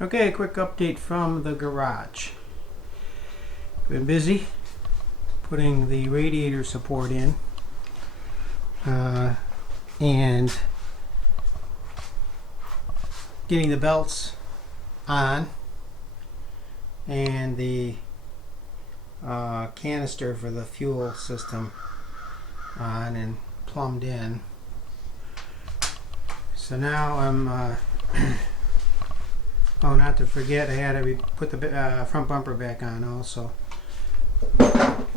Okay, a quick update from the garage. Been busy putting the radiator support in and getting the belts on and the canister for the fuel system on and plumbed in. So now I'm oh, not to forget, I had to put the front bumper back on also.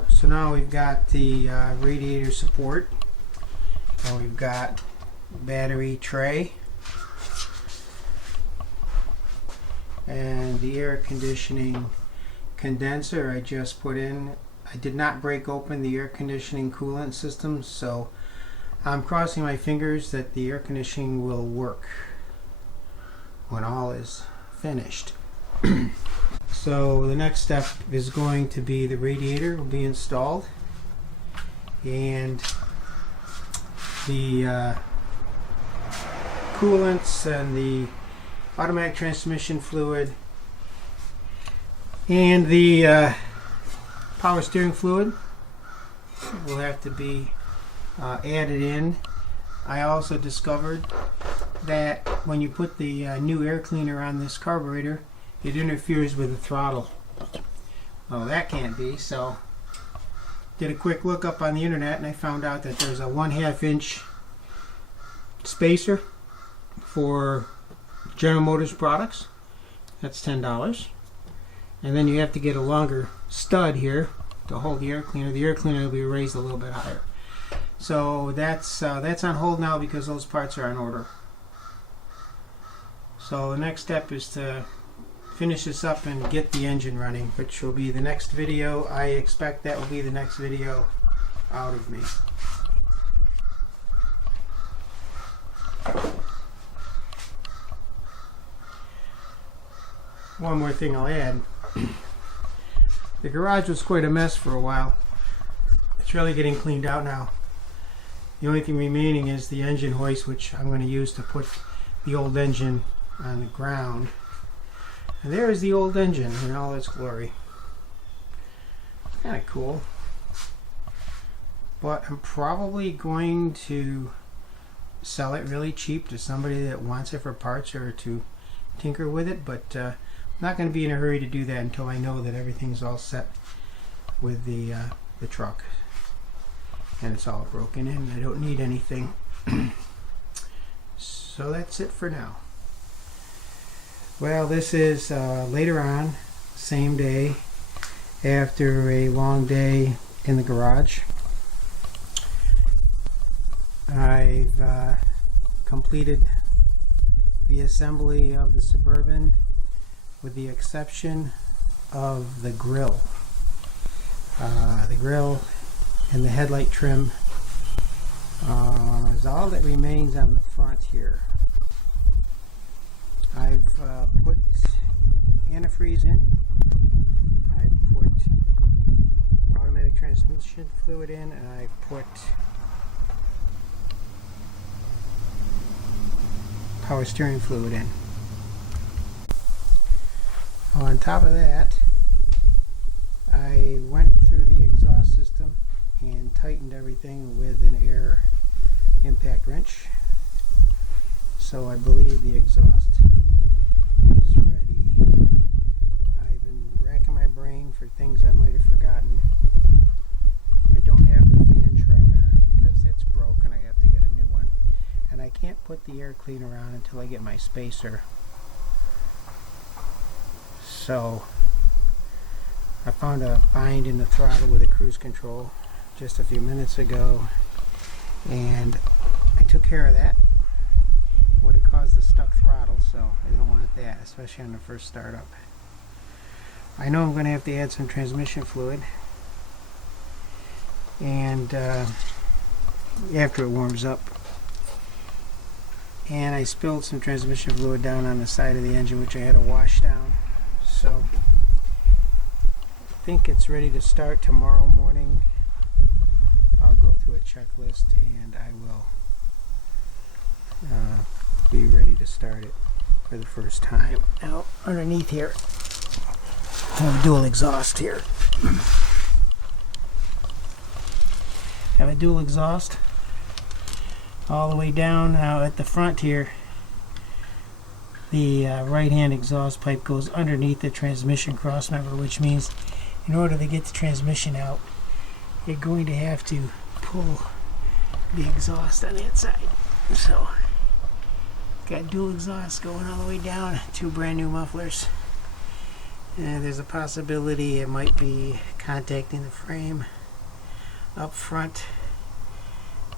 So now we've got the radiator support, and we've got battery tray, and the air conditioning condenser I just put in. I did not break open the air conditioning coolant system, so I'm crossing my fingers that the air conditioning will work when all is finished. So the next step is going to be the radiator will be installed, and the coolants and the automatic transmission fluid and the power steering fluid will have to be added in. I also discovered that when you put the new air cleaner on this carburetor, it interferes with the throttle. Well, that can't be, so did a quick look up on the internet and I found out that there's a 1/2 inch spacer for General Motors products. That's $10. And then you have to get a longer stud here to hold the air cleaner. The air cleaner will be raised a little bit higher. So that's on hold now because those parts are on order. So the next step is to finish this up and get the engine running, which will be the next video. I expect that will be the next video out of me. One more thing I'll add. The garage was quite a mess for a while. It's really getting cleaned out now. The only thing remaining is the engine hoist, which I'm going to use to put the old engine on the ground. And there's the old engine in all its glory. Kind of cool. But I'm probably going to sell it really cheap to somebody that wants it for parts or to tinker with it. But I'm not going to be in a hurry to do that until I know that everything's all set with the truck. And it's all broken in. I don't need anything. So that's it for now. Well, this is later on, same day, after a long day in the garage. I've completed the assembly of the Suburban with the exception of the grill. The grill and the headlight trim is all that remains on the front here. I've put antifreeze in. I've put automatic transmission fluid in, and I've put power steering fluid in. On top of that, I went through the exhaust system and tightened everything with an air impact wrench. So I believe the exhaust is ready. I've been racking my brain for things I might have forgotten. I don't have the fan shroud on because that's broken. I have to get a new one. And I can't put the air cleaner on until I get my spacer. So I found a bind in the throttle with a cruise control just a few minutes ago, and I took care of that. Would have caused a stuck throttle, so I don't want that, especially on the first startup. I know I'm going to have to add some transmission fluid, and after it warms up. And I spilled some transmission fluid down on the side of the engine, which I had to wash down. So I think it's ready to start tomorrow morning. I'll go through a checklist and I will be ready to start it. for the first time. Now, underneath here, I have a dual exhaust here. Have a dual exhaust all the way down. Now at the front here, the right hand exhaust pipe goes underneath the transmission crossmember, which means in order to get the transmission out, you're going to have to pull the exhaust on that side. So got dual exhaust going all the way down, 2 brand new mufflers, and there's a possibility it might be contacting the frame up front,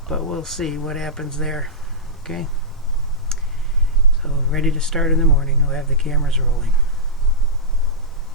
but we'll see what happens there. Okay, so ready to start in the morning. We'll have the cameras rolling.